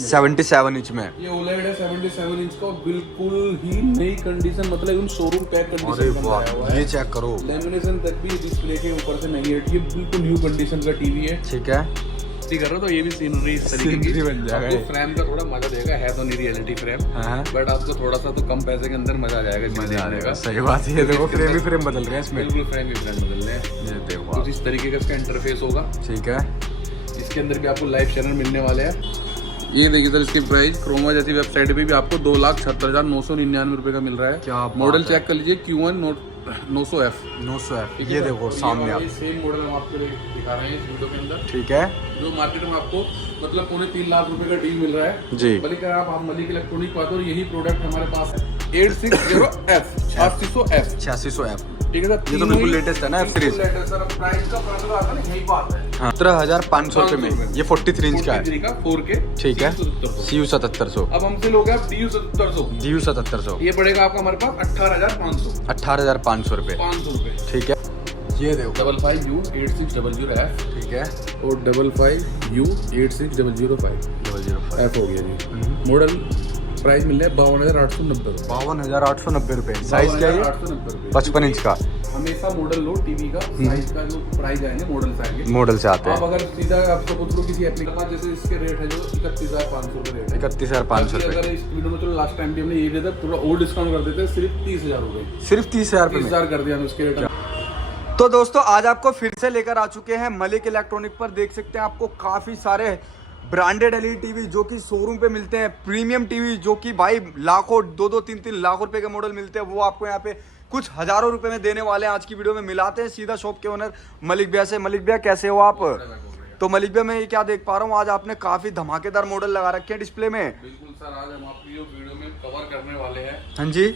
77 inch में ये OLED है 77 इंच का, बिल्कुल ही नई कंडीशन, मतलब एकदम शोरूम पैक कंडीशन में बनाया हुआ है। ये चेक करो, लेमिनेशन तक भी डिस्प्ले के ऊपर से नहीं है, ये बिल्कुल न्यू कंडीशन का टीवी है। ठीक है, कर रहा तो ये भी सीनरी इस तरीके की बन जाएगा। आपको फ्रेम का थोड़ा मजा देगा, है तो नहीं रियलिटी फ्रेम, बट आपको थोड़ा सा तो कम पैसे के अंदर मजा आ जाएगा, मजा आ जाएगा। सही बात है। ये देखो फ्रेम ही फ्रेम बदल रहे हैं इसमें, बिल्कुल फ्रेम ही फ्रेम बदल रहे हैं। ये देखो कुछ इस तरीके का इसका इंटरफेस होगा। ठीक है, इसके अंदर भी आपको लाइव चैनल मिलने वाले हैं। ये देखिए सर, इसकी प्राइस क्रोमा जैसी वेबसाइट पे भी आपको 2,76,999 रुपए का मिल रहा है। क्या मॉडल चेक कर लीजिए, Q1 900F। 900F ये देखो सामने आप, सेम मॉडल हम आपको दिखा रहे हैं इस वीडियो के अंदर। ठीक है, जो मार्केट में आपको मतलब 3.5 लाख रुपए का डील मिल रहा है जी। बल्कि आप मलिक इलेक्ट्रॉनिक पाते हो, यही प्रोडक्ट हमारे पास है 860F 8600F 8600F। ठीक है सर, ये तो बिल्कुल लेटेस्ट है ना F सीरीज। प्राइस का फ्रंट आता है ना, यही बात है। 17,500 रुपए में ये 43 इंच का है। 43 का 4K, ठीक है, CU CU 7700, अब हमसे लोगे आप DU 7700, DU 7700, ये पड़ेगा आपका हमारे पास 18,500 18,500 रुपए। 500 रुपए। ठीक है, ये देखो 55U 8600F, ठीक है, और 55U 860005 F हो गया जी। मॉडल प्राइस मिल रहा है 52,890 रुपए। 52,890 रुपए। साइज क्या है? 52,890 55 इंच का। हमेशा मॉडल लो टीवी का साइज का जो प्राइस आएंगे मॉडल से आएंगे, मॉडल से आते आप हैं। अगर सीधा आपको पूछ लो किसी एप्लीकेशन, जैसे इसके रेट है जो 31,500 रुपए रेट है। 31,500 रुपए। अगर इस वीडियो में चलो लास्ट टाइम भी हमने ये दिया था, थोड़ा और डिस्काउंट कर देते हैं, सिर्फ 30,000 रुपए, सिर्फ 30,000 रुपए में 30,000 कर दिया हमने उसके रेट। तो दोस्तों आज आपको फिर से लेकर आ चुके हैं मलिक इलेक्ट्रॉनिक पर। देख सकते हैं आपको काफी सारे ब्रांडेड एलईडी टीवी जो कि शोरूम पे मिलते हैं, प्रीमियम टीवी जो कि भाई लाखों 2-2 3-3 लाख रुपए के मॉडल मिलते हैं, वो आपको यहाँ पे कुछ हजारों रुपए में देने वाले हैं। आज की वीडियो में मिलाते हैं सीधा शॉप के ओनर मलिक भैया से। मलिक भैया कैसे हो आप? तो मलिक भैया मैं ये क्या देख पा रहा हूँ, आज आपने काफी धमाकेदार मॉडल लगा रखे हैं डिस्प्ले में। बिल्कुल सर, आज हम आपकी वीडियो में कवर करने वाले हैं हाँ जी,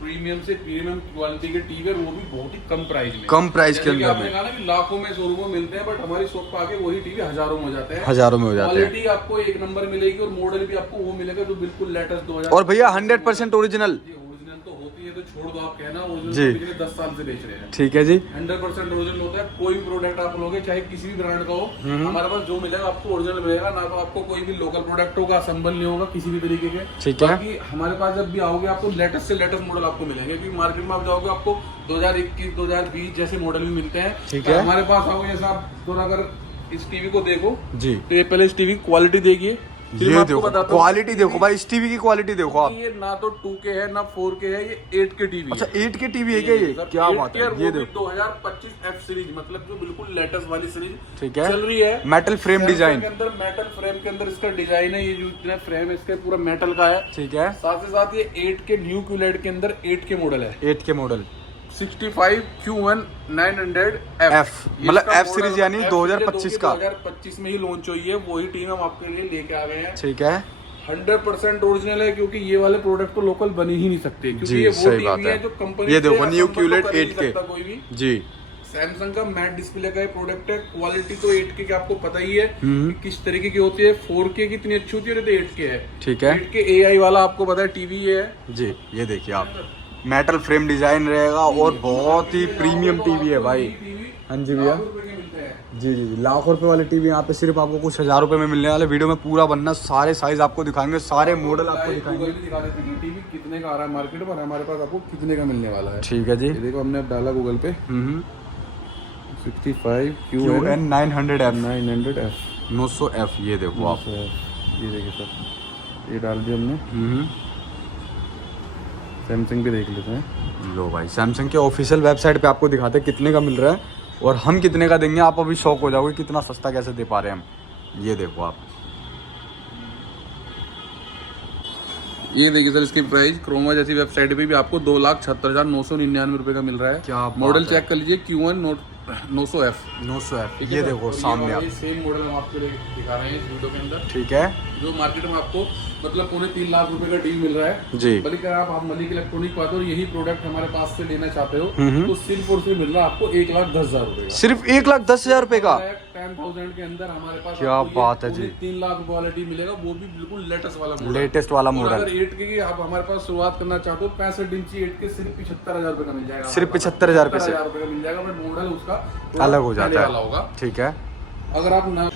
प्रीमियम से प्रीमियम क्वालिटी के टीवी, वो भी बहुत ही कम प्राइस में। कम प्राइस के अंदर आपने में कहा ना कि लाखों में शोरूम में मिलते हैं, बट हमारी शॉप पे आके वही टीवी हजारों में हो जाते हैं। हजारों में हो जाते हैं। क्वालिटी आपको एक नंबर मिलेगी और मॉडल भी आपको वो मिलेगा जो बिल्कुल लेटेस्ट 2000। और भैया 100% ओरिजिनल। ओरिजिनल तो होती है, तो छोड़ दो, आप कहना ओरिजिनल जी। पिछले 10 साल से बेच रहे हैं। ठीक है जी, 100% ओरिजिनल होता है। कोई भी प्रोडक्ट आप लोगे, चाहे किसी भी ब्रांड का हो, हमारे पास जो मिलेगा आपको ओरिजिनल मिलेगा, ना तो आपको कोई भी लोकल प्रोडक्टों का संबंध नहीं होगा किसी भी तरीके के। ठीक है। बाकी हमारे पास जब भी आओगे आपको लेटेस्ट से लेटेस्ट मॉडल आपको मिलेंगे, क्योंकि मार्केट में आप जाओगे आपको 2021 2020 जैसे मॉडल भी मिलते हैं। ठीक तो है। हमारे पास आओगे, जैसा आप थोड़ा अगर इस टीवी को देखो जी, तो ये पहले इस टीवी की क्वालिटी देखिए, फिर मैं ये आपको देखो बताता हूँ। क्वालिटी देखो भाई, इस टीवी की क्वालिटी देखो आप। ये ना तो 2K है ना 4K है, ये 8K टीवी अच्छा है। 8 के टीवी है क्या ये? क्या बात है, ये देखो 2025 F सीरीज, मतलब जो बिल्कुल लेटेस्ट वाली सीरीज ठीक है, चल रही है। मेटल फ्रेम डिजाइन के अंदर मेटल फ्रेम के अंदर इसका डिजाइन है, ये जो फ्रेम है इसका पूरा मेटल का है। ठीक है, साथ ही साथ ये 8K न्यू QLED के अंदर 8K मॉडल है, 8 के मॉडल 65 Q1 900F F, मतलब F सीरीज यानी 2025 का। 2025 में ही लॉन्च हुई है, वही टीम हम आपके लिए लेके आ गए हैं। ठीक है, 100% ओरिजिनल है, क्योंकि ये वाले प्रोडक्ट तो लोकल बन ही नहीं सकते, क्योंकि जी, ये वो सही टीवी बात है है। जो कंपनी ये देखो से न्यू assemble QLED तो कर ही 8K सकता कोई भी। जी, सैमसंग का मैट डिस्प्ले का ये प्रोडक्ट है। क्वालिटी तो 8K की आपको पता ही है कि किस तरीके की होती है, 4K की इतनी अच्छी होती है, तो 8K है। ठीक है, 8K AI वाला आपको पता है टीवी है जी। ये देखिए आप, मेटल फ्रेम डिजाइन रहेगा और बहुत ही प्रीमियम टीवी है भाई। हाँ जी भैया, जी जी जी, लाखों रुपए वाली टीवी यहाँ पे सिर्फ आपको कुछ हजार रुपए में मिलने वाले। वीडियो में पूरा बनना, सारे साइज आपको दिखाएंगे, सारे मॉडल आपको दिखाएंगे। दिखा देते हैं कि टीवी कितने का आ रहा है मार्केट में, हमारे पास आपको कितने का मिलने वाला है। ठीक है जी, ये देखो हमने अब डाला गूगल पे 65 QN 900F 900F 900F। ये देखो आप, ये देखिए सर, ये डाल दिया हमने। सैमसंग पे देख लेते हैं। लो भाई, सैमसंग के ऑफिशियल वेबसाइट पे आपको दिखाते हैं कितने का मिल रहा है और हम कितने का देंगे। आप अभी शॉक हो जाओगे कितना सस्ता कैसे दे पा रहे हैं हम। ये देखो आप, ये देखिए सर, इसकी प्राइस क्रोमा जैसी वेबसाइट पे भी आपको 2,76,999 रुपए का मिल रहा है। क्या मॉडल चेक कर लीजिए, Q1 900F 900F। ये देखो सामने आप, सेम मॉडल हम आपको दिखा रहे हैं इस वीडियो के अंदर। ठीक है, जो मार्केट में आपको मतलब 3.5 लाख रुपए का डील मिल रहा है जी। बल्कि आप मलिक इलेक्ट्रॉनिक पाते हो, यही प्रोडक्ट हमारे पास से लेना चाहते हो, तो सिर्फ और सिर्फ मिल रहा है आपको 1,10,000 रुपए का। सिर्फ 1,10,000 रुपए का। 10,000 के अंदर हमारे पास क्या बात है जी, 3 लाख क्वालिटी मिलेगा, वो भी बिल्कुल लेटेस्ट वाला मॉडल। लेटेस्ट वाला और मॉडल। अगर 8K की आप हमारे पास शुरुआत करना चाहते हो, 65 इंची 8K सिर्फ 75,000 रुपए का मिल जाएगा। सिर्फ 75,000 रुपए से 75,000 रुपए का मिल जाएगा, बट मॉडल उसका अलग हो जाता वाला है। होगा। ठीक है, अगर आप ना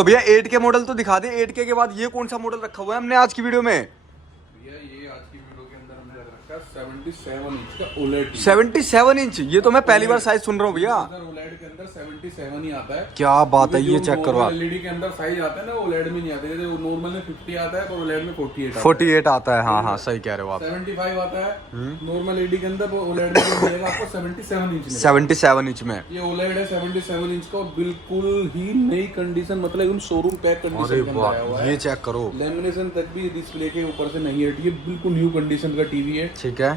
तो भैया 8K मॉडल तो दिखा दे, 8K के बाद ये कौन सा मॉडल रखा हुआ है हमने आज की वीडियो में? भैया ये आज की वीडियो के अंदर हमने रखा है 77 इंच का OLED 77 इंच, ये तो मैं पहली बार साइज सुन रहा हूँ भैया। OLED के अंदर 77 ही आता है। क्या बात है, ये चेक करो आप। LED के अंदर साइज आता है ना, OLED में नहीं आता है। जैसे नॉर्मल में 50 आता है पर OLED में 48 आता है। हाँ हाँ सही कह रहे हो आप। 75 आता है नॉर्मल LED के अंदर, OLED में जो मिलेगा आपको 77 इंच में। 77 इंच में ये OLED है 77 इंच का, और बिल्कुल ही नई कंडीशन, मतलब एकदम शोरूम पैक कंडीशन अरे के अंदर आया हुआ वाह, है। ये चेक करो। लेमिनेशन तक भी डिस्प्ले के ऊपर से नहीं हटी है, बिल्कुल न्यू कंडीशन का टीवी है। ठीक है,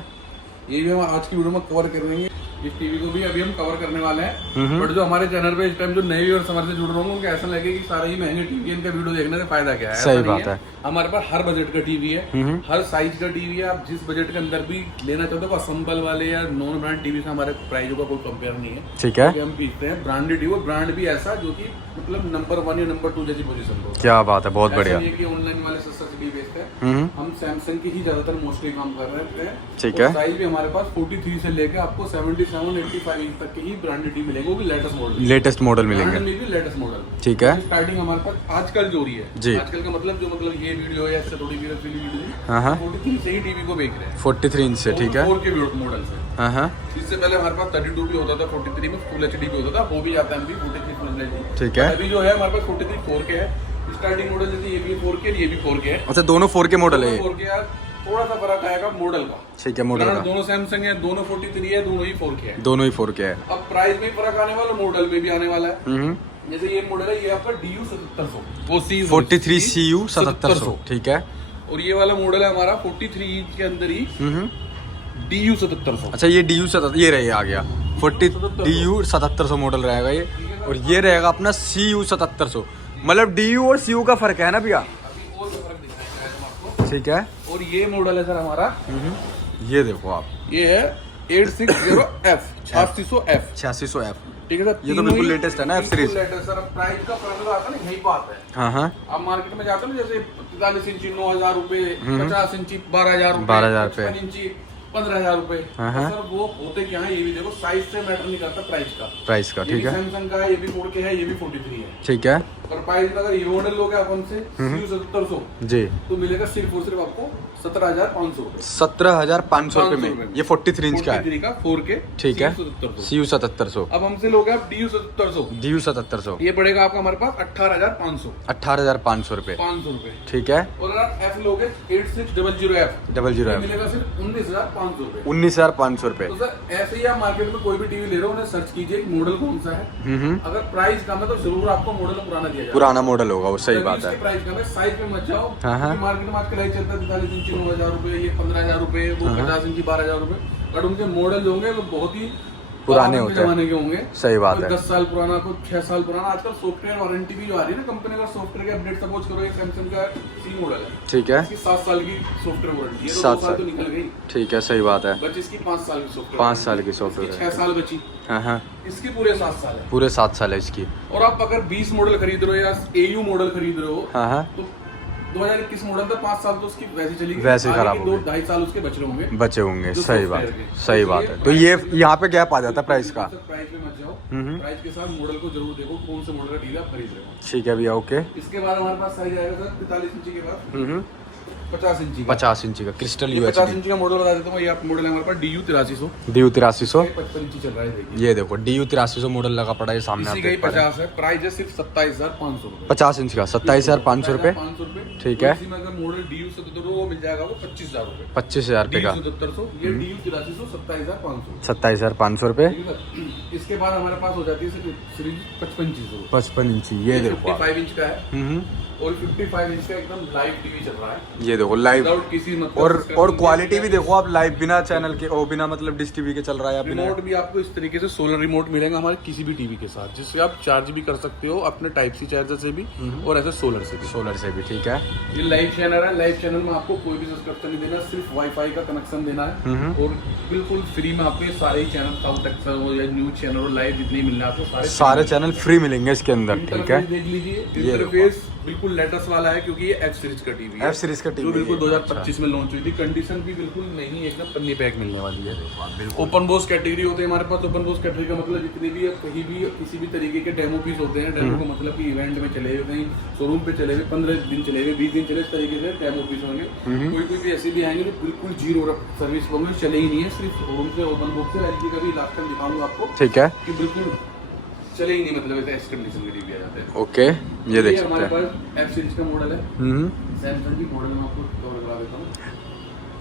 ये भी हम आज की वीडियो में कवर करेंगे। इस टीवी को भी अभी हम कवर करने वाले हैं। बट जो हमारे चैनल पे इस टाइम जो नए व्यूअर्स हमारे से जुड़ रहे होंगे उनको ऐसा लगे कि सारे ही महंगे टीवी, इनका वीडियो देखने से फायदा क्या है? सही ऐसा नहीं बात है। हमारे पास हर बजट का टीवी है, हर साइज का टीवी है। आप जिस बजट के अंदर भी लेना चाहते हो, असम्बल वाले या नॉन ब्रांड टीवी से हमारे प्राइसों का कोई कंपेयर नहीं है। ठीक है, हम पीछते हैं ब्रांडेड टीवी, ब्रांड भी ऐसा जो कि मतलब नंबर 1 या नंबर 2 जैसी पोजीशन हो। क्या बात है, बहुत बढ़िया। ऐसा नहीं है कि ऑनलाइन वाले सस्ता टीवी बेचते हैं, हम सैमसंग की ही ज्यादातर मोस्टली काम कर रहे हैं। ठीक है, साइज भी हमारे पास 43 से लेके आपको 77, 85 इंच तक के ही ब्रांडेड टीवी मिलेंगे, वो भी लेटेस्ट मॉडल। लेटेस्ट मॉडल मिलेंगे, में भी लेटेस्ट मॉडल। ठीक है। स्टार्टिंग हमारे पास आजकल जो रही है जी। आजकल का मतलब जो मतलब ये वीडियो है, इससे थोड़ी वीडियो हाँ हाँ 43 से ही टीवी को बेच रहे हैं, 43 इंच से। ठीक है, 4K मॉडल से। हाँ हाँ इससे पहले हमारे पास 32 भी होता था, 43 में फुल HD भी होता था, वो भी आता है अभी 43 फुल HD। ठीक है। अभी जो है हमारे पास 43 4K है। स्टार्टिंग मॉडल जैसे ये भी 4K और ये भी 4K है। अच्छा, दोनों 4K मॉडल है ये? 4K यार, थोड़ा सा फर्क आएगा मॉडल का। ठीक है, मॉडल का दोनों सैमसंग है, दोनों 43 है, दोनों ही 4K है। दोनों ही 4K है। अब प्राइस में फर्क आने वाला, मॉडल में भी आने वाला है। जैसे ये मॉडल है, ये आपका DU 7700, वो 43 CU 7700। ठीक है, और ये वाला मॉडल है हमारा 43 इंच के अंदर ही DU 7700। अच्छा ये DU 77, ये रहे आ गया 40 DU 7700 मॉडल रहेगा ये, और ये रहेगा अपना CU 7700। मतलब DU और CU का फर्क है ना भैया? अभी और फर्क दिखाया है आपको। ठीक है, और ये मॉडल है सर हमारा, ये देखो आप, ये है 860F 8600F। 8600F। ठीक है सर, ये तो बिल्कुल लेटेस्ट है ना F series. Latest sir. Price का फर्क आता है ना, यही बात है। हाँ हाँ, आप मार्केट में जाते हो ना, जैसे 43 इंची 9,000 रुपए, 50 इंची 12,000 रुपए, 12,000 रुपए, 55 इंची 15,000 रुपए। हाँ। सर वो होते क्या है, ये भी देखो, साइज से मैटर नहीं करता प्राइस का। प्राइस का, ठीक है। सैमसंग का है, ये भी 4K है, ये भी 43 है। ठीक है, और प्राइस अगर ये मॉडल लोगे आप हमसे CU 7700 जी, तो मिलेगा सिर्फ और सिर्फ आपको 17,500 रुपए। 17,500 रुपए में। ये 43 इंच का है, 43 का 4K, ठीक है। CU 7700। CU 7700, अब हमसे लोगे आप DU 7700, DU 7700, ये पड़ेगा आपका हमारे पास 18,500 18,500 रुपए। 500 रुपए। ठीक है, और अगर F लोगे 8600F 00F मिलेगा सिर्फ 19,500 रुपए। 19,500 रुपए। तो सर ऐसे ही आप मार्केट में कोई भी टीवी ले रहे हो, उन्हें सर्च कीजिए मॉडल कौन सा है। अगर प्राइस कम है तो जरूर आपको मॉडल पुराना दिया जाएगा। पुराना मॉडल होगा वो, सही बात है। प्राइस कम है, साइज पे मत जाओ। हाँ, हाँ। मार्केट में आजकल चलता है 43 इंची 9,000 रुपए, ये 15,000 रुपए, वो 50 इंची 12,000 रुपए। बट उनके मॉडल जो होंगे वो बहुत ही पुराने होते हैं, जमाने के होंगे। सही बात है। 10 साल पुराना, कोई 6 साल पुराना। आजकल सॉफ्टवेयर वारंटी भी जो आ रही है ना, कंपनी का सॉफ्टवेयर के अपडेट सपोज करो, ये सैमसंग का C मॉडल है, ठीक है, इसकी 7 साल की सॉफ्टवेयर वारंटी है, तो 7 2 साल तो साल। निकल गई। ठीक है, सही बात है। बची इसकी 5 साल की सॉफ्टवेयर, 5 साल की सॉफ्टवेयर 6 साल बची, हाँ हाँ, इसकी पूरे 7 साल है। पूरे 7 साल है इसकी। और आप अगर 20 मॉडल खरीद रहे हो या AU मॉडल खरीद रहे हो, हाँ हाँ, तो 2021 मॉडल था, 5 साल तो उसकी वैसे चली गई, वैसे आगे खराब की हो 2-2.5 साल उसके बच रहे होंगे, बचे होंगे। जो सही बात सॉफ्टवेयर है, के। सही बात है। तो ये यहाँ पे गैप आ जाता है प्राइस का। प्राइस में मत जाओ, प्राइस के साथ मॉडल को जरूर देखो, कौन से मॉडल का टीवी आप खरीद रहे हो। ठीक है भैया, ओके। इसके बाद हमारे पास साइज आएगा सर 45 इंची के बाद 50 इंची का। 50 इंची का क्रिस्टल 50 UHD। इंची का मॉडल बता देता हूँ। ये आप मॉडल है हमारे पास DU 8300, DU 8300, 55 इंची चल रहा है, देखिए। ये देखो DU 8300 मॉडल लगा पड़ा है सामने, आप इसी का ही देख पा रहे हैं। 50 है, प्राइस है सिर्फ 27,500 रुपए। 50 इंच का 27,500 रुपए, 500 रुपए, ठीक है। इसी में अगर मॉडल DU 7700 वो मिल जाएगा वो 25,000 रुपए। 25,000 रुपए का। 7700, ये DU 8300 27,500। 27,500 रुपए। ठीक है सर। इसके बाद हमारे पास हो जाती है सीरीज 55 इंची, 55 इंची, ये देखो आप। 55 इंच का है, और 55 इंच का एकदम लाइव टीवी चल रहा है, ये देखो लाइव, विदाउट किसी मतलब और क्वालिटी भी देखो आप, लाइव बिना चैनल के और बिना मतलब डिश टीवी के चल रहा है, या बिना। रिमोट भी आपको इस तरीके से सोलर रिमोट मिलेगा हमारे किसी भी टीवी के साथ, जिससे आप चार्ज भी कर सकते हो अपने टाइप सी चार्जर से भी और ऐसे सोलर से भी। सोलर से भी, ठीक है। ये लाइव चैनल है, लाइव चैनल में आपको कोई भी सब्सक्रिप्शन नहीं देना, सिर्फ वाईफाई का कनेक्शन देना है, और बिल्कुल फ्री में आपको ये सारे ही चैनल, साउथ एक्सर हो या न्यूज चैनल हो, लाइव जितने मिलना है आपको सारे चैनल फ्री मिलेंगे इसके अंदर, ठीक है। देख लीजिए, इंटरफेस बिल्कुल लेटेस्ट वाला है, क्योंकि ये एफ सीरीज का टीवी है। एफ सीरीज का जो टीवी बिल्कुल 2025 में लॉन्च हुई थी। कंडीशन भी बिल्कुल नहीं, एकदम पन्नी पैक मिलने वाली है। बिल्कुल ओपन बॉक्स कैटेगरी होते हैं हमारे पास। ओपन बॉक्स कैटेगरी का मतलब जितने भी कहीं भी किसी भी तरीके के डेमो पीस होते हैं, डेमो का मतलब कि इवेंट में चले हुए, कहीं शोरूम पे चले हुए, 15 दिन चले हुए, 20 दिन चले, इस तरीके से डेमो पीस होंगे। कोई भी ऐसे भी आएंगे जो बिल्कुल जीरो सर्विस होंगे, चले ही नहीं है, सिर्फ शोरूम से ओपन बॉक्स से। एलजी का भी लास्ट टाइम दिखाऊंगा आपको, ठीक है, कि बिल्कुल चले ही नहीं, मतलब ऐसे कंडीशन के टीवी आ जाते हैं। ओके, ये देख सकते हमारे हैं। पास एफ सीरीज का मॉडल है। सैमसंग की मॉडल मैं आपको कवर करा देता हूँ।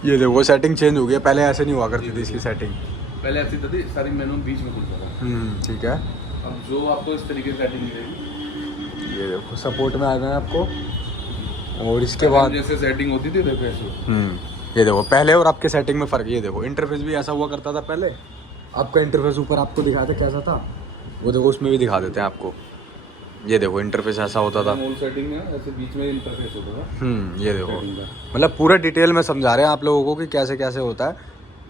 ये देखो सेटिंग चेंज हो गई है, पहले ऐसे नहीं हुआ करती थी इसकी सेटिंग। पहले ऐसी थी, सारी मेनू बीच में खुलता था। ठीक है, अब जो आपको इस तरीके से सेटिंग मिलेगी, ये देखो सपोर्ट में आ गए आपको। और इसके बाद जैसे सेटिंग होती थी, देखो ऐसे। ये देखो पहले और आपके सेटिंग में फ़र्क। ये देखो इंटरफेस भी ऐसा हुआ करता था पहले, आपका इंटरफेस ऊपर आपको दिखाते कैसा था, वो देखो उसमें भी दिखा देते हैं आपको। ये देखो इंटरफेस ऐसा होता था, मोल सेटिंग में ऐसे बीच में इंटरफेस होता था। ये देखो, सेटिंग का। मतलब पूरा डिटेल में समझा रहे हैं आप लोगों को कि कैसे कैसे होता है।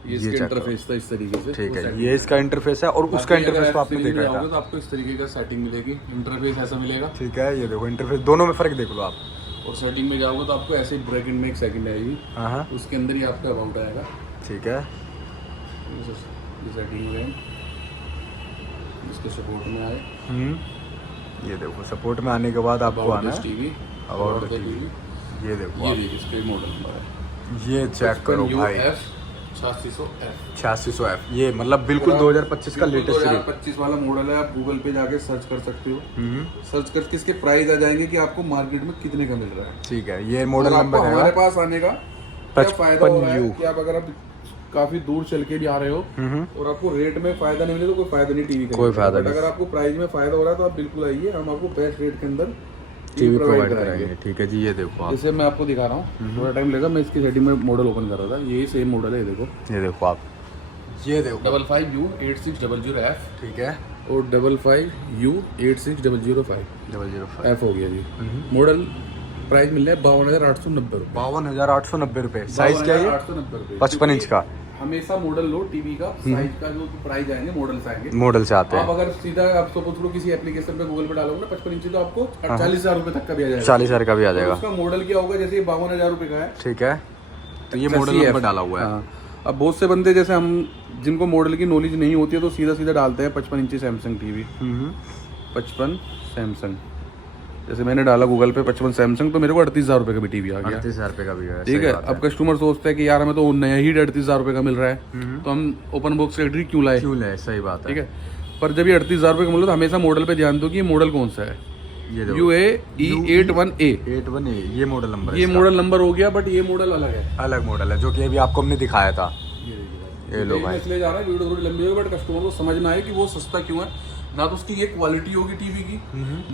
ये इसका इंटरफेस था इस तरीके से। ठीक है, ये इसका इंटरफेस है और उसका इंटरफेस तो आपने देखा था। तो आपको इस तरीके का सेटिंग मिलेगी, इंटरफेस ऐसा मिलेगा। ठीक है, ये देखो इंटरफेस, दोनों में फ़र्क देख लो आप। और सेटिंग में जाओगे तो आपको ऐसे ब्रैकेट में एक सेकंड आएगी, हाँ, उसके अंदर ही आपका अबाउट आएगा। ठीक है, ये सेटिंग में इसके सपोर्ट में आए। ये देखो सपोर्ट में आने के बाद आपको आना है टीवी, अबाउट द टीवी। ये देखो ये देखिए इसका मॉडल नंबर है, ये चेक करो भाई, 8600F। 8600F। ये मतलब बिल्कुल 2025 का लेटेस्ट सीरीज। 2025 वाला मॉडल है। आप गूगल पे जाके सर्च कर सकते हो, सर्च करके इसके प्राइस आ जाएंगे कि आपको मार्केट में कितने का मिल रहा है। ठीक है, ये मॉडल और नंबर आपको है हमारे पास आने का क्या फायदा हो रहा है 55U। कि आप अगर आप काफी दूर चल के भी आ रहे हो और आपको रेट में फायदा नहीं मिले तो कोई फायदा नहीं टीवी का, कोई फायदा बट नहीं। अगर आपको प्राइस में फायदा हो रहा है तो आप बिल्कुल आइए, हम आपको बेस्ट रेट के अंदर टीवी प्रोवाइड कराएंगे। ठीक है जी, ये देखो आप, जैसे मैं आपको दिखा रहा हूँ, थोड़ा टाइम लगेगा, मैं इसकी सेटिंग में मॉडल ओपन कर रहा था। यही सेम मॉडल है, ये देखो, ये देखो आप, ये देखो 55U8600F। ठीक है, और 55U86005 005 F हो गया जी। मॉडल प्राइस मिल रहा है 52,890 रुपये। 52,890 रुपये। साइज क्या है ये? 890 रुपये। 55 इंच का। हमेशा मॉडल लो टीवी का, साइज का जो प्राइस आएंगे मॉडल्स आएंगे, मॉडल से आते आप हैं। अगर सीधा आप सपोज करो किसी एप्लीकेशन पे गूगल पे डालोगे ना 55 इंची, तो आपको 40,000 रुपए तक का भी आ जाएगा। 40,000 का भी आ और जाएगा। उसका मॉडल क्या होगा, जैसे 52,000 रुपए का है। ठीक है, तो ये मॉडल नंबर डाला हुआ है। हाँ। अब बहुत से बंदे जैसे हम, जिनको मॉडल की नॉलेज नहीं होती है, तो सीधा सीधा डालते हैं 55 इंची सैमसंग टीवी। 55 सैमसंग, जैसे मैंने डाला गूगल पे 55 सैमसंग, तो मेरे को 38,000 रुपए का भी टीवी आ गया। 38,000 रुपये का भी है। ठीक है। अब कस्टमर सोचता है कि यार हमें तो नया ही 38,000 रुपए का मिल रहा है, तो हम ओपन बॉक्स कैटेगरी क्यों लाए। क्यों ले, सही बात है। ठीक है, पर जब ये 38,000 रुपए का मिला तो हमेशा मॉडल पे ध्यान दो कि ये मॉडल कौन सा है। ये देखो UAE81A, 81A, ये मॉडल नंबर है। ये मॉडल नंबर हो गया, बट ये मॉडल अलग है। अलग मॉडल है, जो कि अभी आपको हमने दिखाया था। ये लो भाई, इसलिए जा रहा है, वीडियो थोड़ी लंबी होगी, बट कस्टमर को समझ ना आए कि वो सस्ता क्यों है। ना तो उसकी ये क्वालिटी होगी टीवी की,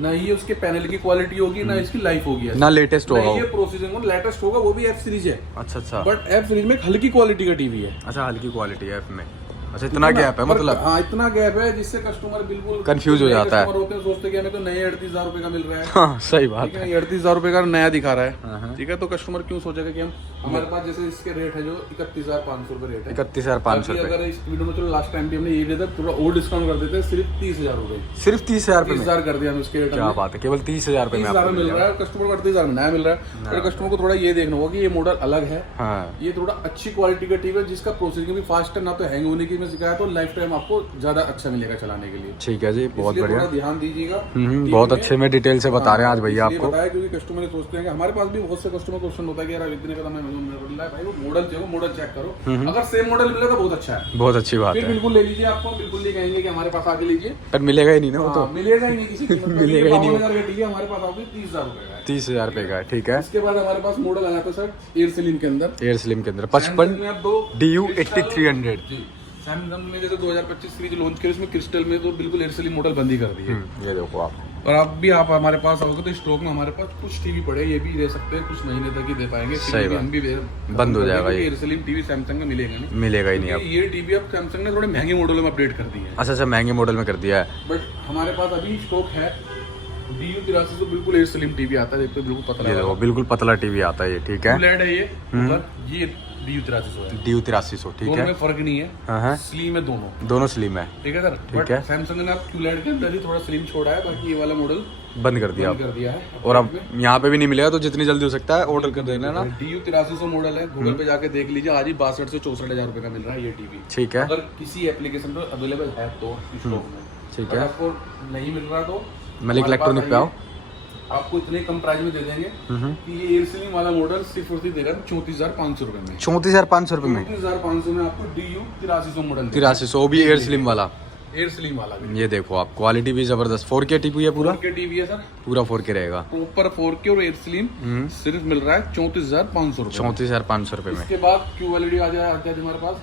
ना ये उसके पैनल की क्वालिटी होगी, ना इसकी लाइफ होगी, ना लेटेस्ट होगा। ये प्रोसेसिंग लेटेस्ट होगा, वो भी एफ सीरीज है। अच्छा अच्छा, बट एफ सीरीज में एक हल्की क्वालिटी का टीवी है। अच्छा हल्की क्वालिटी है इसमें। अच्छा, इतना गैप है मतलब। हाँ, इतना गैप है जिससे कस्टमर बिल्कुल कंफ्यूज हो जाता है। कस्टमर होते हैं, सोचते हैं कि हमें तो नए 38,000 रुपए का मिल रहा है। हाँ, सही बात ठीक है, 38,000 रुपए का नया दिखा रहा हाँ। है। ठीक है, तो कस्टमर क्यों सोचेगा कि हम, हमारे पास जैसे इसके रेट है जो 31,500 रुपए रेट है। 31,500 अभी रुपये। अगर इस वीडियो में चलो लास्ट टाइम भी हमने ये दिया था, थोड़ा और डिस्काउंट कर देते हैं, सिर्फ 30,000 रुपए। सिर्फ 30,000 रुपये में? 30,000 कर दिया हम इसके रेट। क्या बात है, केवल 30,000 रुपये में 30,000 आपको में मिल रहा है, कस्टमर को 38,000 में नया मिल रहा है। पर कस्टमर को थोड़ा ये देखना होगा कि ये मॉडल अलग है, हाँ, ये थोड़ा अच्छी क्वालिटी का टीवी है, जिसका प्रोसेसिंग भी फास्ट है, ना तो हैंग होने की में शिकायत, और लाइफ टाइम आपको ज्यादा अच्छा मिलेगा चलाने के लिए। ठीक है जी, बहुत इसलिए बढ़िया। थोड़ा ध्यान दीजिएगा। बहुत अच्छे में डिटेल से बता रहे हैं आज भैया इसलिए आपको। बताया क्योंकि कस्टमर सोचते हैं कि हमारे पास भी बहुत से कस्टमर क्वेश्चन होता है कि यार इतने का मैं मिल रहा है, भाई वो मॉडल चाहिए, मॉडल चेक करो। अगर सेम मॉडल मिले तो बहुत अच्छा है, बहुत अच्छी बात फिर है। बिल्कुल ले लीजिए। आपको बिल्कुल नहीं कहेंगे कि हमारे पास आके लीजिए, पर मिलेगा ही नहीं ना वो तो। मिलेगा ही नहीं किसी कीमत में। मिलेगा ही नहीं। 52,000 का टीवी हमारे पास आओगे 30,000 रुपए का है। 30,000 रुपये का है। ठीक है, इसके बाद हमारे पास मॉडल आ जाता है सर एयर स्लिम के अंदर। एयर स्लिम के अंदर 55 में आप दो DU8300। जी, सैमसंग ने जैसे 2025 सीरीज लॉन्च करी, उसमें क्रिस्टल में तो बिल्कुल एयर स्लिम मॉडल बंद ही कर दी है। ये देखो आप, और आप हमारे पास आओगे तो स्टॉक में हमारे पास कुछ टीवी पड़े, ये भी दे सकते हैं, कुछ महीने तक ही दे पाएंगे। सही बात। हम भी बंद हो जाएगा ये। एयर स्लिम टीवी सैमसंग का मिलेगा नहीं, मिलेगा ही नहीं अब। ये टीवी अब सैमसंग ने थोड़े महंगे मॉडल में अपडेट कर दी है। अच्छा अच्छा, महंगे मॉडल में कर दिया है। बट हमारे पास अभी स्टॉक है DU83 तो बिल्कुल एयर स्लिम टीवी आता है, देखते हो बिल्कुल पतला ये देखो बिल्कुल पतला टीवी आता है ये। ठीक है, LED है ये ऊपर, ये DU 8300 है। DU 8300 ठीक दोनों है। में फर्क नहीं है, हाँ स्लिम है दोनों, दोनों स्लिम है। ठीक है सर। ठीक है। सैमसंग ने आप QLED के अंदर ही थोड़ा स्लिम छोड़ा है, बाकी ये वाला मॉडल बंद कर दिया बंद कर दिया है। और अब यहाँ पे भी नहीं मिलेगा, तो जितनी जल्दी हो सकता है ऑर्डर कर देना ना। DU 8300 मॉडल है, गूगल पे जाके देख लीजिए, आज ही 62 से 64 हजार रुपए का मिल रहा है ये टीवी। ठीक है। अगर किसी एप्लीकेशन पर अवेलेबल है तो स्टॉक में, ठीक अगर है। आपको नहीं मिल रहा तो मलिक हमारे पास इलेक्ट्रॉनिक पे आओ। आइए, आपको इतने कम प्राइस में दे देंगे कि ये एयर स्लिम वाला मॉडल सिर्फ और सिर्फ देगा 34,500 रुपए में। 34,500 रुपए में 34,500 में आपको DU 8300 मॉडल 8300 भी एयर स्लिम वाला। एयर स्लिम वाला भी। ये देखो आप, क्वालिटी भी जबरदस्त। 4K टीवी है पूरा, 4K टीवी है सर, पूरा 4K रहेगा। ऊपर 4K और एयर स्लिम सिर्फ मिल रहा है 34,500 रुपए। 34,500 रुपए में। इसके बाद QLED आ जाए हमारे पास।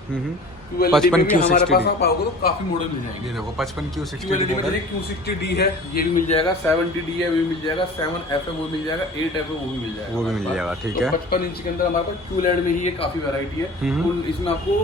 QLED 55 में भी हमारे Q60D। पास आप आओगे तो काफी मॉडल मिल जाएंगे। ये देखो 55 Q60D QLED में मॉडल। देखिए Q60D है, ये भी मिल जाएगा, 70D है, वो भी मिल जाएगा, 7F है वो मिल जाएगा, 8F है वो भी मिल जाएगा, वो भी मिल जाएगा, ठीक है। 55 इंच के अंदर हमारे पास QLED में ही ये काफी वैरायटी है। और इसमें आपको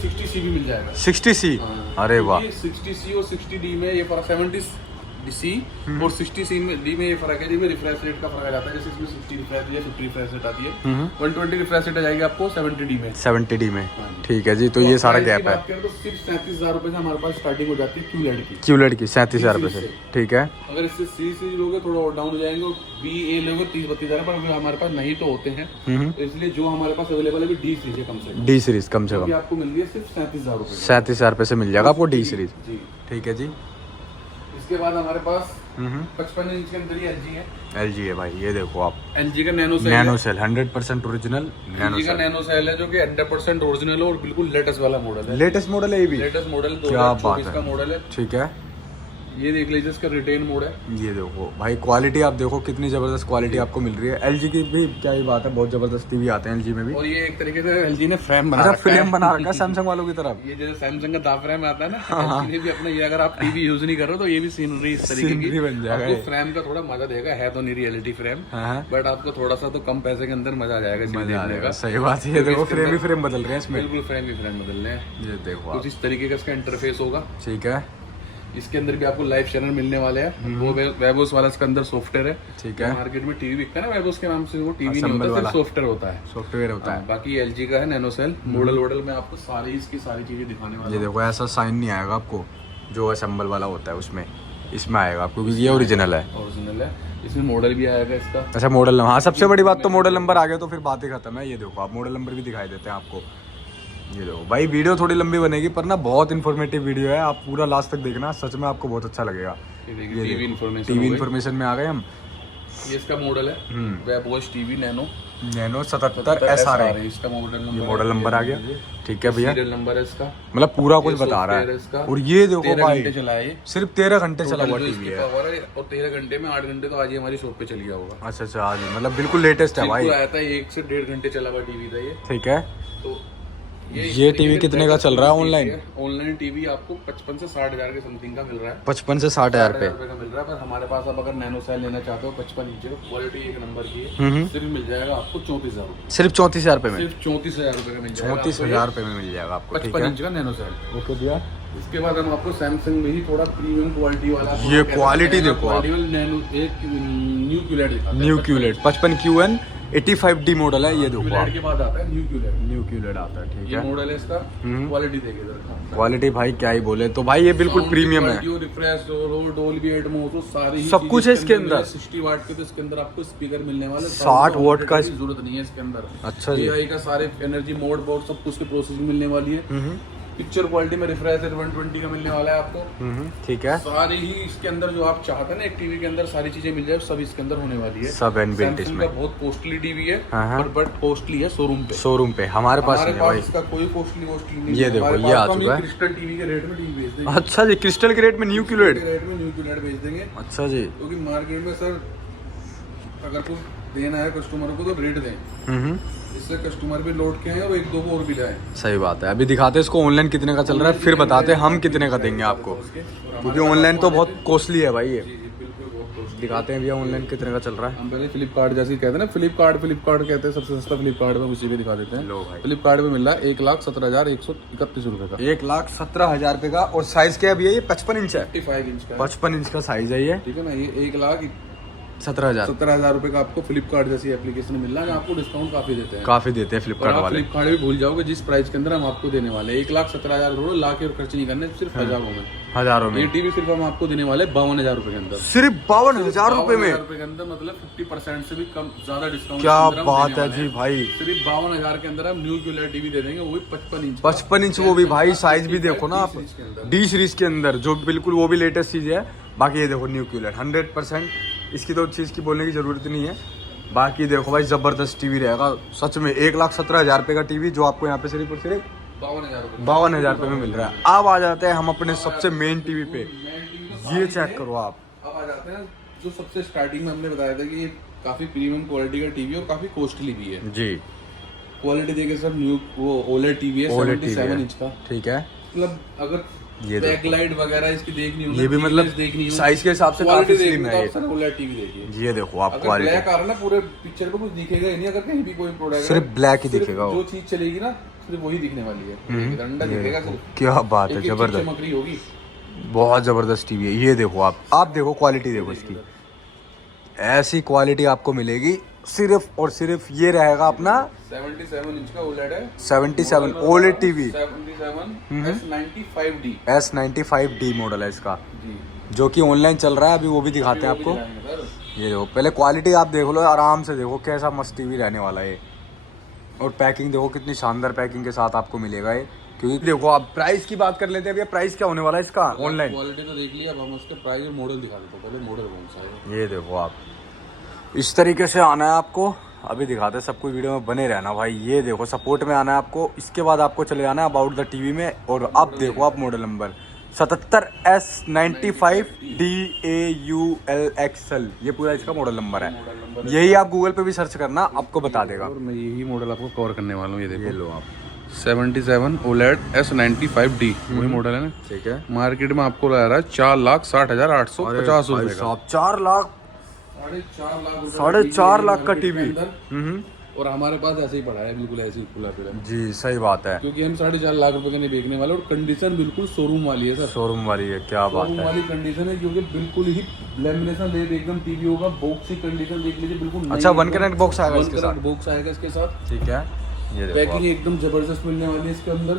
60C भी मिल जाएगा। 60C, अरे वाह। 60C और 60D में ये फर्क, 70C और 60C में D में ये फर्क है, जिसमें रिफ्रेश रेट का फर्क आ जाता है। जैसे इसमें 60 रिफ्रेश या 50 रिफ्रेश रेट आती है, 120 रिफ्रेश रेट आ जाएगी आपको 70D में। 70D में, ठीक है जी। तो ये सारा गैप है। तो सिर्फ 37,000 रुपए से हमारे पास स्टार्टिंग हो जाती है QLED की। QLED की 37,000 रुपए से, ठीक है। अगर इससे C सीरीज लोगे थोड़ा और डाउन हो जाएंगे, B A लोगे 30-32 हजार, पर हमारे पास नहीं तो होते हैं, तो इसलिए जो हमारे पास अवेलेबल है D सीरीज है कम से कम। D सीरीज कम से अभी कम आपको मिल रही है सिर्फ 37,000 रुपए 37,000 रुपए से मिल जाएगा आपको D सीरीज, जी। ठीक है जी। इसके बाद हमारे पास 55 इंच के अंदर ही LG है। LG है भाई, ये देखो आप, LG का nano cell, nano cell 100% original nano LG का सेल। नैनो सेल है जो कि 100% ओरिजिनल है और बिल्कुल लेटेस्ट वाला मॉडल है। लेटेस्ट मॉडल है ये भी, लेटेस्ट मॉडल क्या बात 2024 है। का मॉडल है। ठीक है। ये देख लीजिए, इसका रिटेन मोड है। ये देखो भाई, क्वालिटी आप देखो कितनी जबरदस्त क्वालिटी आपको मिल रही है। LG की भी क्या ही बात है, बहुत जबरदस्त टीवी आते हैं LG में भी। और ये एक तरीके से LG ने फ्रेम बना अच्छा, रखा है। फ्रेम बना रखा है सैमसंग वालों की तरह। ये जैसे सैमसंग का दा फ्रेम आता है ना, LG ने भी अपना, ये अगर आप टीवी यूज नहीं कर रहे हो तो ये भी सीनरी इस तरीके की सीनरी बन जाएगा आपको ये। फ्रेम का थोड़ा मजा देगा। है तो नहीं रियलिटी फ्रेम, हाँ। बट आपको थोड़ा सा तो कम पैसे के अंदर मजा आ जाएगा इसमें मजा आ देखने जाएगा, का। सही बात है। ये देखो फ्रेम ही फ्रेम बदल रहे हैं इसमें, बिल्कुल फ्रेम ही फ्रेम बदल रहे हैं। ये देखो आप, कुछ इस तरीके का इसका इंटरफेस होगा। ठीक है। इसके अंदर भी आपको लाइव चैनल मिलने वाले हैं। वो वेबोस वाला इसका अंदर सॉफ्टवेयर है। ठीक है। मार्केट में टीवी बिकता है ना वेबोस के नाम से, वो टीवी नहीं Assemble होता, वाला। सिर्फ सॉफ्टवेयर होता है। सॉफ्टवेयर होता है। बाकी LG का है नैनो सेल मॉडल में आपको सारी इसकी सारी चीजें दिखाने वाला ये हूं। देखो ऐसा साइन नहीं आएगा आपको, जो असेंबल वाला होता है उसमें, इसमें आएगा आपको, क्योंकि ये ओरिजिनल है। ओरिजिनल है। इसमें मॉडल भी आएगा इसका। अच्छा, मॉडल नंबर, हाँ सबसे बड़ी बात तो मॉडल नंबर आ गया तो फिर बात ही खत्म है। ये देखो आप, मॉडल नंबर भी दिखाई देते हैं आपको। ये देखो भाई, वीडियो थोड़ी लंबी बनेगी पर ना बहुत इन्फॉर्मेटिव वीडियो है, आप पूरा लास्ट तक देखना, सच में आपको बहुत अच्छा लगेगा। टीवी इन्फॉर्मेशन, टीवी इन्फॉर्मेशन में आ गए हम। ये इसका मॉडल है वेबोस टीवी नैनो नैनो 77 SR है, इसका मॉडल ये नंबर, मॉडल नंबर आ गया। ठीक है भैया, सीरियल नंबर है इसका, मतलब पूरा कुछ ये बता रहा software है है। इसका। और ये देखो 13 भाई, घंटे चला है ये। सिर्फ 13 घंटे चला हुआ जो टीवी इसकी है। पावर है, और 13 घंटे में 8 घंटे तो आज ही हमारी शॉप पे चल गया होगा। अच्छा अच्छा, आज मतलब बिल्कुल लेटेस्ट है भाई। बिल्कुल आया था, 1 से 1.5 घंटे चला हुआ टीवी था ये। ठीक है। तो ये टीवी कितने का चल रहा है ऑनलाइन? ऑनलाइन टीवी आपको 55 से 60 हजार के समथिंग का मिल रहा है। 55 से 60 हजार पे। रुपए का मिल रहा है। पर हमारे पास अब अगर नैनो सेल लेना चाहते हो 55 इंच का, क्वालिटी एक नंबर की है, सिर्फ मिल जाएगा आपको 34,000 रुपए। सिर्फ 34,000 रुपए में, सिर्फ 34,000 रुपए का मिल जाएगा। 34,000 रुपए में मिल जाएगा आपको। ठीक 55 है, इंच का नैनो सेल। ओके भैया। इसके बाद हम आपको सैमसंग में ही थोड़ा प्रीमियम क्वालिटी वाला, ये क्वालिटी देखो आप। नैनो एक न्यू QLED दिखाते हैं। New QLED 55QN 85D model है, ये देखो QLED आप। के बाद आता है न्यू QLED। न्यू QLED आता है, ठीक ये है। मॉडल है इसका, क्वालिटी देखिए जरा। क्वालिटी भाई क्या ही बोले, तो भाई ये बिल्कुल प्रीमियम है। रिफ्रेश डोल्बी एटमॉस तो सारी ही सब चीजें कुछ है इसके अंदर। 60 वाट के तो इसके अंदर आपको स्पीकर मिलने वाले। 60 वाट का जरूरत नहीं है इसके अंदर। अच्छा जी। AI का सारे एनर्जी मोड बोर्ड सब कुछ की प्रोसेसिंग मिलने वाली है। पिक्चर क्वालिटी में रिफ्रेश रेट 120 का मिलने वाला है आपको। ठीक है। सारी ही इसके अंदर जो आप चाहते हैं ना एक टीवी के अंदर सारी चीजें मिल जाए, सब इसके अंदर होने वाली है। सब इनबिल्ट Samsung इसमें। का बहुत कॉस्टली टीवी है, हाँ। बट कॉस्टली है शोरूम पे। शोरूम पे हमारे पास नहीं है भाई। इसका कोई कॉस्टली नहीं ये है। देखो, हमारे ये आ पास तो हम चुका है। क्रिस्टल टीवी के रेट में टीवी बेच देंगे। अच्छा जी, क्रिस्टल के रेट में न्यू QLED। रेट में न्यू QLED बेच देंगे। अच्छा जी। क्योंकि मार्केट में सर अगर कुछ देना है कस्टमर को तो रेट दें, इससे कस्टमर भी लौट के आए और 1-2 को और भी लाए। सही बात है। अभी दिखाते इसको ऑनलाइन कितने का चल रहा है, फिर बताते हम कितने का देंगे आपको, क्योंकि ऑनलाइन तो बहुत कॉस्टली है भाई ये। जी जी बिल्कुल बहुत costly। दिखाते हैं भैया ऑनलाइन कितने का चल रहा है। हम पहले फ्लिपकार्ट जैसे ही कहते हैं ना, फ्लिपकार्ट कहते हैं सबसे सस्ता फ्लिपकार्ट में, उसी पे दिखा देते हैं। लो भाई, फ्लिपकार्ट में मिल रहा है 1,17,131 रुपए का, 1,17,000 रुपए का। और साइज क्या है भैया? ये 55 इंच है, 55 इंच का 55 इंच का साइज है ये। ठीक है ना। ये 17,000 17,000 रुपए का आपको फ्लिपकार्ट जैसी एप्लीकेशन मिल रहा है, आपको डिस्काउंट काफी देते हैं। काफी देते हैं और फ्लिपकार्ट आप वाले। फ्लिपकार्ट भी भूल जाओगे जिस प्राइस के अंदर हम आपको देने वाले हैं। 1,17,000 करोड़ ला के खर्च नहीं करने, सिर्फ हजारों में। हजारों में ये टीवी सिर्फ हम आपको देने वाले 52,000 रुपए के अंदर। सिर्फ 52,000 रुपए में। 52,000 रुपए के अंदर, मतलब 50% से भी कम ज्यादा डिस्काउंट। क्या बात है जी भाई। सिर्फ 52,000 के अंदर हम न्यू QLED टीवी दे देंगे, वो भी 55 इंच। 55 इंच, वो भी भाई साइज भी देखो ना आप, डी सीरीज के अंदर, जो बिल्कुल वो भी लेटेस्ट चीज है। बाकी ये देखो न्यू QLED 100%, इसकी तो चीज की बोलने की जरूरत नहीं है। बाकी देखो भाई जबरदस्त टीवी रहेगा सच में। 1,17,000 रुपए का टीवी जो आपको यहाँ पे सिर्फ और सिर्फ 52,000 रुपए में मिल रहा है। अब आ जाते हैं हम अपने सबसे मेन टीवी पे, ये चेक करो आप। अब आ जाते हैं जो सबसे स्टार्टिंग में हमने बताया था कि ये काफी प्रीमियम क्वालिटी का टीवी और काफी कॉस्टली भी है जी। क्वालिटी देखे सर, न्यू वो OLED टीवी है, 77 इंच का। ठीक है, मतलब अगर ये बैकलाइट वगैरह इसकी देखनी हो, ये भी मतलब साइज के हिसाब से काफी स्लिम है ये। सर OLED टीवी देखिए, ये देखो आप अगर क्वालिटी, ब्लैक आ रहा है ना पूरे पिक्चर पे कुछ दिखेगा ही नहीं। अगर कहीं भी कोई प्रोडक्ट सिर्फ ब्लैक ही दिखेगा वो। जो चीज चलेगी ना सिर्फ वही दिखने वाली है, डंडा दिखेगा सिर्फ। क्या बात है, एक-एक चीज जबरदस्त, चमक रही होगी। बहुत जबरदस्त टीवी है। ये देखो आप देखो क्वालिटी देखो इसकी, ऐसी क्वालिटी आपको मिलेगी। सिर्फ और सिर्फ ये रहेगा अपना 77 इंच का OLED है, 77 OLED TV, 77 S95D S95D model है इसका, जी, जो कि ऑनलाइन चल रहा है अभी, वो भी दिखाते हैं आपको। सर ये देखो पहले क्वालिटी आप देख लो आराम से, देखो कैसा मस्त टीवी रहने वाला है। और पैकिंग देखो कितनी शानदार पैकिंग के साथ आपको मिलेगा ये। क्योंकि देखो आप प्राइस की बात कर लेते हैं भैया, प्राइस क्या होने वाला है इसका ऑनलाइन। क्वालिटी तो देख लिया, अब हम उसके प्राइस और मॉडल दिखा देते हैं। पहले मॉडल कौन सा है, ये देखो आप, इस तरीके से आना है आपको। अभी दिखाते हैं, सब कुछ वीडियो में बने रहना भाई। ये देखो सपोर्ट में आना है आपको, इसके बाद आपको चले जाना है अबाउट द टीवी में। और अब देखो आप मॉडल नंबर 77 S95DAULXL, ये पूरा इसका मॉडल नंबर है। यही आप गूगल पे भी सर्च करना, आपको बता देगा। और मैं यही मॉडल आपको कवर करने वाला हूँ। ये देखो, ये लो आप, 77 OLED S95D वही मॉडल है ना। ठीक है, मार्केट में आपको लगा रहा है 4,60,850 रुपए का। 4 लाख 4.5 लाख का टीवी। और हमारे पास ऐसे ही पड़ा है, बिल्कुल ऐसे ही खुला पड़ा है। जी सही बात है, क्योंकि हम 4.5 लाख रुपए के नहीं बेचने वाले। और कंडीशन बिल्कुल शोरूम वाली है सर, शोरूम वाली है। क्या बात शोरूम है, वाली कंडीशन है, क्योंकि बिल्कुल ही लेमिनेशन रेट एकदम टीवी होगा। बॉक्स की कंडीशन देख लीजिए, बिल्कुल अच्छा 1 कनेक्ट बॉक्स आएगा इसके साथ। बॉक्स आएगा इसके साथ, ठीक है। ये देखो पैकिंग एकदम जबरदस्त मिलने वाली है इसके अंदर।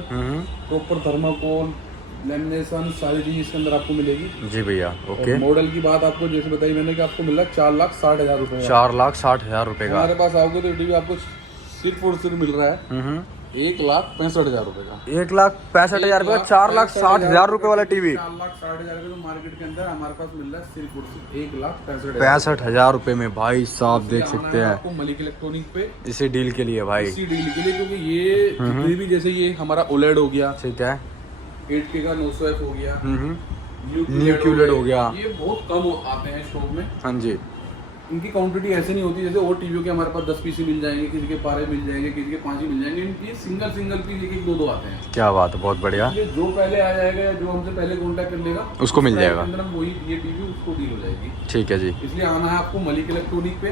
प्रॉपर थर्माकोल, लेमिनेशन, सारी चीज इसके अंदर आपको मिलेगी। जी भैया, ओके। मॉडल की बात आपको जैसे बताई मैंने कि आपको मिल रहा है 4,60,000 रुपए। 4,60,000 रुपए का हमारे पास आओगे तो टीवी आपको सिर्फ और सिर्फ मिल रहा है 1,65,000 रुपए का। 1,65,000 रुपए, 4,60,000 रुपए वाला टीवी 4,60,000 का तो मार्केट के अंदर हमारे पास मिल रहा है सिर्फ और सिर्फ 1,65,000। 65,000 रुपए में भाई साहब देख सकते हैं। आपको मलिक इलेक्ट्रॉनिक पे इसी डील के लिए भाई, इसी डील के लिए, क्योंकि ये जितने भी जैसे ये हमारा OLED हो गया, ठीक है, 8K का 900F हो गया, न्यू QLED हो गया, ये बहुत कम आते हैं स्टॉक में। हाँ जी। इनकी क्वांटिटी ऐसे नहीं होती जैसे और टीवी के हमारे पास 10 पीस ही मिल जाएंगे, किसी के 12 मिल जाएंगे, किसी के 5 ही मिल जाएंगे। इनकी सिंगल पीस एक 2 आते हैं। क्या बात है, बहुत बढ़िया। ये जो पहले आ जाएगा या जो हमसे पहले कांटेक्ट कर लेगा उसको मिल जाएगा। अंदर हम वही ये टीवी उसको डील हो जाएगी। ठीक है जी। इसलिए आना है आपको मलिक इलेक्ट्रॉनिक पे।